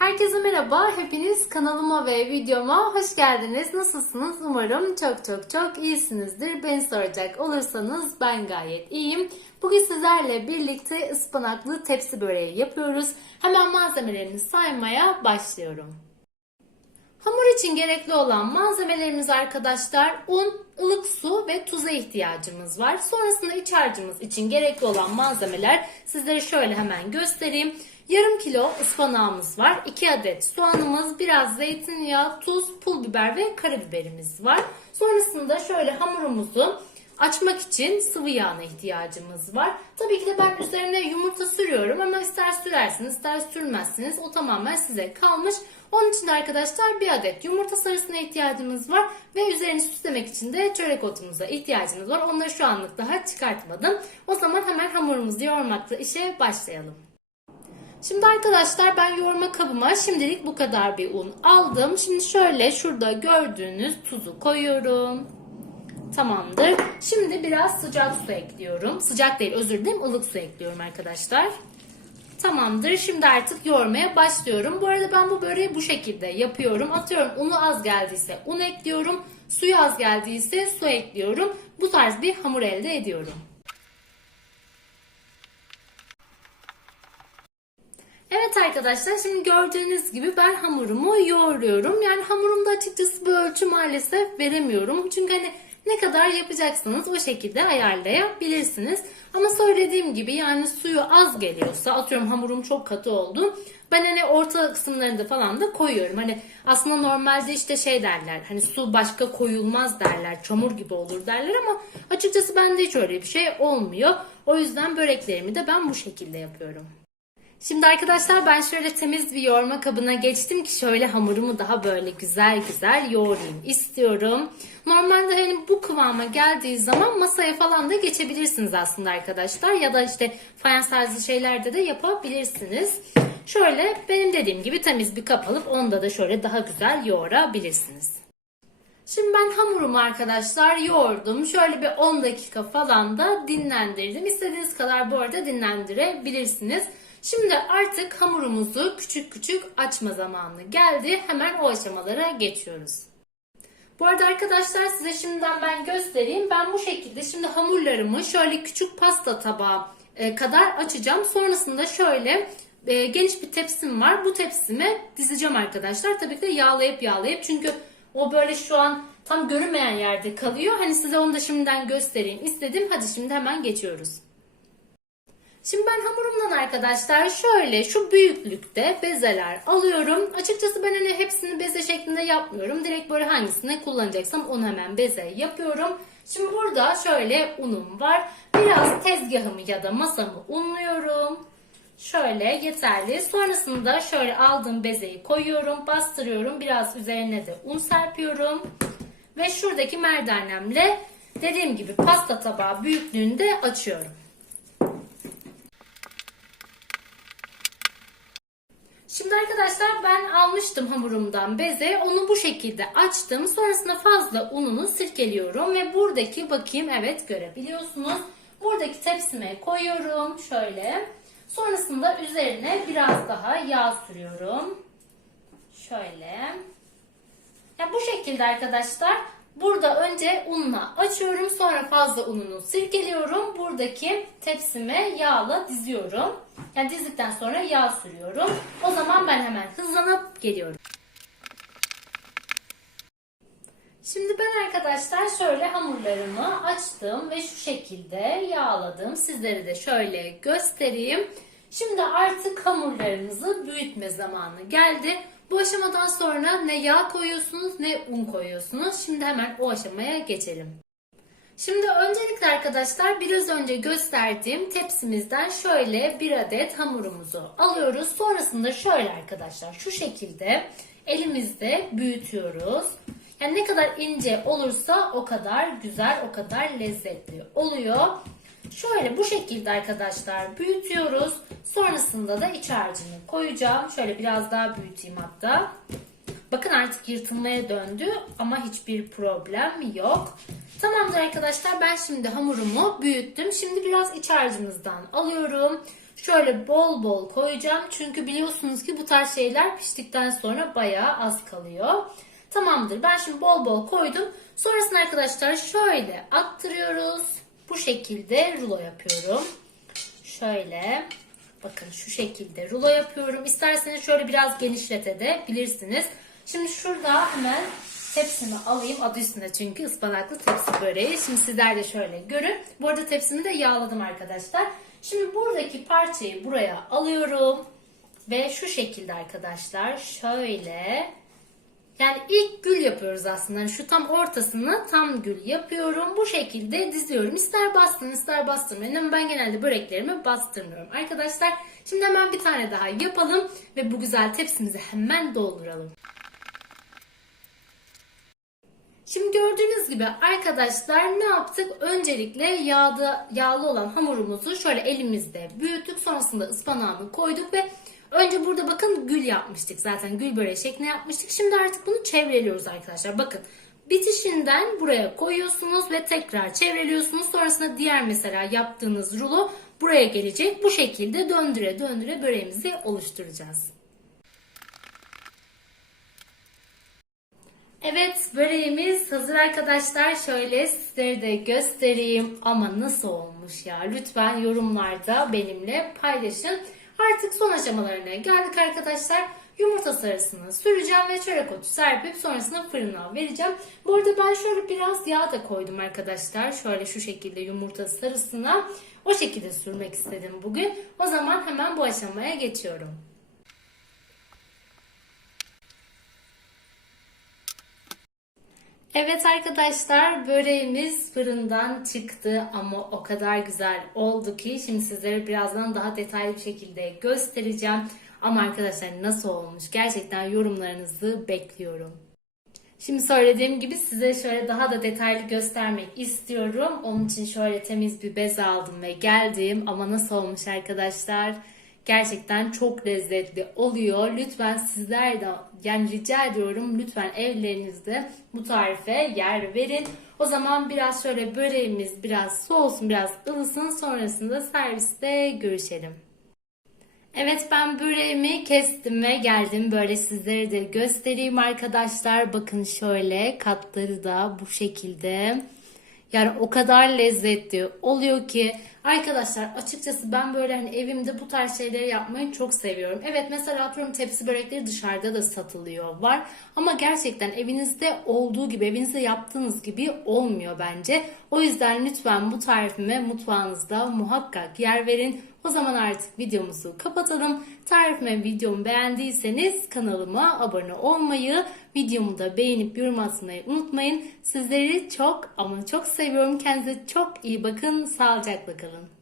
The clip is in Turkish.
Herkese merhaba. Hepiniz kanalıma ve videoma hoş geldiniz. Nasılsınız? Umarım çok çok çok iyisinizdir. Beni soracak olursanız ben gayet iyiyim. Bugün sizlerle birlikte ıspanaklı tepsi böreği yapıyoruz. Hemen malzemelerini saymaya başlıyorum. Hamur için gerekli olan malzemelerimiz arkadaşlar un, ılık su ve tuza ihtiyacımız var. Sonrasında iç harcımız için gerekli olan malzemeler sizlere şöyle hemen göstereyim. Yarım kilo ıspanağımız var. 2 adet soğanımız, biraz zeytinyağı, tuz, pul biber ve karabiberimiz var. Sonrasında şöyle hamurumuzu açmak için sıvı yağına ihtiyacımız var. Tabii ki de ben üzerine yumurta sürüyorum ama ister sürersiniz ister sürmezsiniz. O tamamen size kalmış. Onun için arkadaşlar bir adet yumurta sarısına ihtiyacımız var ve üzerini süslemek için de çörek otumuza ihtiyacımız var. Onları şu anlık daha çıkartmadım. O zaman hemen hamurumuzu yoğurmakla işe başlayalım. Şimdi arkadaşlar ben yoğurma kabıma şimdilik bu kadar bir un aldım. Şimdi şöyle şurada gördüğünüz tuzu koyuyorum. Tamamdır. Şimdi biraz sıcak su ekliyorum. Sıcak değil özür dilerim ılık su ekliyorum arkadaşlar. Tamamdır. Şimdi artık yoğurmaya başlıyorum. Bu arada ben bu böreği bu şekilde yapıyorum. Atıyorum unu az geldiyse un ekliyorum. Suyu az geldiyse su ekliyorum. Bu tarz bir hamur elde ediyorum. Evet arkadaşlar şimdi gördüğünüz gibi ben hamurumu yoğuruyorum. Yani hamurumda açıkçası bu ölçü maalesef veremiyorum. Çünkü hani ne kadar yapacaksınız o şekilde ayarlayabilirsiniz. Ama söylediğim gibi yani suyu az geliyorsa atıyorum hamurum çok katı oldu. Ben hani orta kısımlarında falan da koyuyorum. Hani aslında normalde işte şey derler. Hani su başka koyulmaz derler. Çamur gibi olur derler ama açıkçası bende hiç öyle bir şey olmuyor. O yüzden böreklerimi de ben bu şekilde yapıyorum. Şimdi arkadaşlar ben şöyle temiz bir yoğurma kabına geçtim ki şöyle hamurumu daha böyle güzel güzel yoğurayım istiyorum. Normalde hani bu kıvama geldiği zaman masaya falan da geçebilirsiniz aslında arkadaşlar. Ya da işte fayans tarzı şeylerde de yapabilirsiniz. Şöyle benim dediğim gibi temiz bir kap alıp onda da şöyle daha güzel yoğurabilirsiniz. Şimdi ben hamurumu arkadaşlar yoğurdum. Şöyle bir 10 dakika falan da dinlendirdim. İstediğiniz kadar bu arada dinlendirebilirsiniz. Şimdi artık hamurumuzu küçük küçük açma zamanı geldi. Hemen o aşamalara geçiyoruz. Bu arada arkadaşlar size şimdiden ben göstereyim. Ben bu şekilde şimdi hamurlarımı şöyle küçük pasta tabağı e, kadar açacağım. Sonrasında şöyle e, geniş bir tepsim var. Bu tepsime dizeceğim arkadaşlar. Tabii ki de yağlayıp yağlayıp çünkü o böyle şu an tam görünmeyen yerde kalıyor. Hani size onu da şimdiden göstereyim istedim. Hadi şimdi hemen geçiyoruz. Şimdi ben hamurumdan arkadaşlar şöyle şu büyüklükte bezeler alıyorum. Açıkçası ben hani hepsini beze şeklinde yapmıyorum. Direkt böyle hangisini kullanacaksam onu hemen beze yapıyorum. Şimdi burada şöyle unum var. Biraz tezgahımı ya da masamı unluyorum. Şöyle yeterli. Sonrasında şöyle aldığım bezeyi koyuyorum, bastırıyorum. Biraz üzerine de un serpiyorum. Ve şuradaki merdanemle dediğim gibi pasta tabağı büyüklüğünde açıyorum. Şimdi arkadaşlar ben almıştım hamurumdan beze. Onu bu şekilde açtım. Sonrasında fazla ununu sirkeliyorum. Ve buradaki bakayım evet görebiliyorsunuz. Buradaki tepsime koyuyorum. Şöyle. Sonrasında üzerine biraz daha yağ sürüyorum. Şöyle. Ya bu şekilde arkadaşlar Burada önce unla açıyorum. Sonra fazla ununu sirkeliyorum. Buradaki tepsime yağla diziyorum. Yani dizdikten sonra yağ sürüyorum. O zaman ben hemen hızlanıp geliyorum. Şimdi ben arkadaşlar şöyle hamurlarımı açtım ve şu şekilde yağladım. Sizlere de şöyle göstereyim. Şimdi artık hamurlarımızı büyütme zamanı geldi. Bu aşamadan sonra ne yağ koyuyorsunuz ne un koyuyorsunuz. Şimdi hemen o aşamaya geçelim. Şimdi öncelikle arkadaşlar biraz önce gösterdiğim tepsimizden şöyle bir adet hamurumuzu alıyoruz. Sonrasında şöyle arkadaşlar şu şekilde elimizde büyütüyoruz. Yani ne kadar ince olursa o kadar güzel, o kadar lezzetli oluyor. Şöyle bu şekilde arkadaşlar büyütüyoruz. Sonrasında da iç harcını koyacağım. Şöyle biraz daha büyüteyim hatta. Bakın artık yırtılmaya döndü ama hiçbir problem yok. Tamamdır arkadaşlar ben şimdi hamurumu büyüttüm. Şimdi biraz iç harcımızdan alıyorum. Şöyle bol bol koyacağım. Çünkü biliyorsunuz ki bu tarz şeyler piştikten sonra bayağı az kalıyor. Tamamdır. Ben şimdi bol bol koydum. Sonrasında arkadaşlar şöyle attırıyoruz. Bu şekilde rulo yapıyorum. Şöyle bakın şu şekilde rulo yapıyorum. İsterseniz şöyle biraz genişletebilirsiniz. Şimdi şurada hemen tepsimi alayım. Adı üstünde çünkü ıspanaklı tepsi böreği. Şimdi sizler de şöyle görün. Bu arada tepsimi de yağladım arkadaşlar. Şimdi buradaki parçayı buraya alıyorum. Ve şu şekilde arkadaşlar şöyle yani ilk gül yapıyoruz aslında. Yani şu tam ortasını tam gül yapıyorum. Bu şekilde diziyorum. İster bastırın ister bastırmayın ama ben genelde böreklerimi bastırmıyorum. Arkadaşlar şimdi hemen bir tane daha yapalım ve bu güzel tepsimizi hemen dolduralım. Şimdi gördüğünüz gibi arkadaşlar ne yaptık? Öncelikle yağda, yağlı olan hamurumuzu şöyle elimizde büyüttük. Sonrasında ıspanağını koyduk ve önce burada bakın gül yapmıştık. Zaten gül böreği şeklinde yapmıştık. Şimdi artık bunu çevreliyoruz arkadaşlar. Bakın bitişinden buraya koyuyorsunuz ve tekrar çevreliyorsunuz. Sonrasında diğer mesela yaptığınız rulo buraya gelecek. Bu şekilde döndüre döndüre böreğimizi oluşturacağız. Evet böreğimiz hazır arkadaşlar. Şöyle sizlere de göstereyim. Ama nasıl olmuş ya? Lütfen yorumlarda benimle paylaşın. Artık son aşamalarına geldik arkadaşlar. Yumurta sarısını süreceğim ve çörek otu serpip sonrasında fırına vereceğim. Bu arada ben şöyle biraz yağ da koydum arkadaşlar. Şöyle şu şekilde yumurta sarısına o şekilde sürmek istedim bugün. O zaman hemen bu aşamaya geçiyorum. Evet arkadaşlar böreğimiz fırından çıktı ama o kadar güzel oldu ki şimdi sizlere birazdan daha detaylı bir şekilde göstereceğim. Ama arkadaşlar nasıl olmuş gerçekten yorumlarınızı bekliyorum. Şimdi söylediğim gibi size şöyle daha da detaylı göstermek istiyorum. Onun için şöyle temiz bir bez aldım ve geldim. Ama nasıl olmuş arkadaşlar? Gerçekten çok lezzetli oluyor. Lütfen sizler de yani rica ediyorum lütfen evlerinizde bu tarife yer verin. O zaman biraz şöyle böreğimiz biraz soğusun biraz ılısın sonrasında serviste görüşelim. Evet ben böreğimi kestim ve geldim böyle sizlere de göstereyim arkadaşlar. Bakın şöyle katları da bu şekilde. Yani o kadar lezzetli oluyor ki arkadaşlar açıkçası ben böyle hani evimde bu tarz şeyleri yapmayı çok seviyorum. Evet mesela atıyorum tepsi börekleri dışarıda da satılıyor var ama gerçekten evinizde olduğu gibi evinizde yaptığınız gibi olmuyor bence. O yüzden lütfen bu tarifime mutfağınızda muhakkak yer verin. O zaman artık videomuzu kapatalım. Tarifime videomu beğendiyseniz kanalıma abone olmayı, videomu da beğenip yorum atmayı unutmayın. Sizleri çok ama çok seviyorum. Kendinize çok iyi bakın. Sağlıcakla kalın.